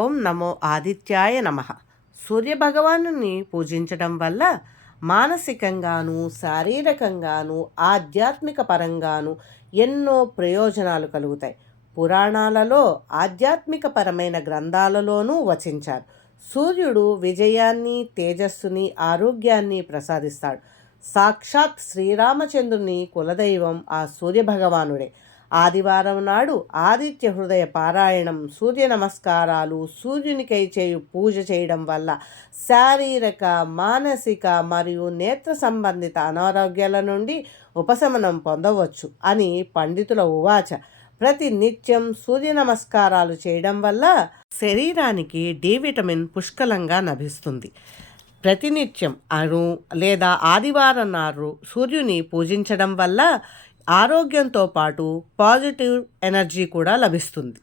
ఓం నమో ఆదిత్యాయ నమః. సూర్యభగవానుని పూజించడం వల్ల మానసికంగాను, శారీరకంగాను, ఆధ్యాత్మిక పరంగాను ఎన్నో ప్రయోజనాలు కలుగుతాయి. పురాణాలలో ఆధ్యాత్మిక పరమైన గ్రంథాలలోనూ వచించారు. సూర్యుడు విజయాన్ని, తేజస్సుని, ఆరోగ్యాన్ని ప్రసాదిస్తాడు. సాక్షాత్ శ్రీరామచంద్రుని కులదైవం ఆ సూర్యభగవానుడే. ఆదివారం నాడు ఆదిత్య హృదయ పారాయణం, సూర్య నమస్కారాలు, సూర్యునికై చేయు పూజ చేయడం వల్ల శారీరక, మానసిక మరియు నేత్ర సంబంధిత అనారోగ్యాల నుండి ఉపశమనం పొందవచ్చు అని పండితుల ఉవాచ. ప్రతి నిత్యం సూర్య నమస్కారాలు చేయడం వల్ల శరీరానికి డి విటమిన్ పుష్కలంగా లభిస్తుంది. ప్రతినిత్యం లేదా ఆదివారం నాడు సూర్యుని పూజించడం వల్ల ఆరోగ్యంతో పాటు పాజిటివ్ ఎనర్జీ కూడా లభిస్తుంది.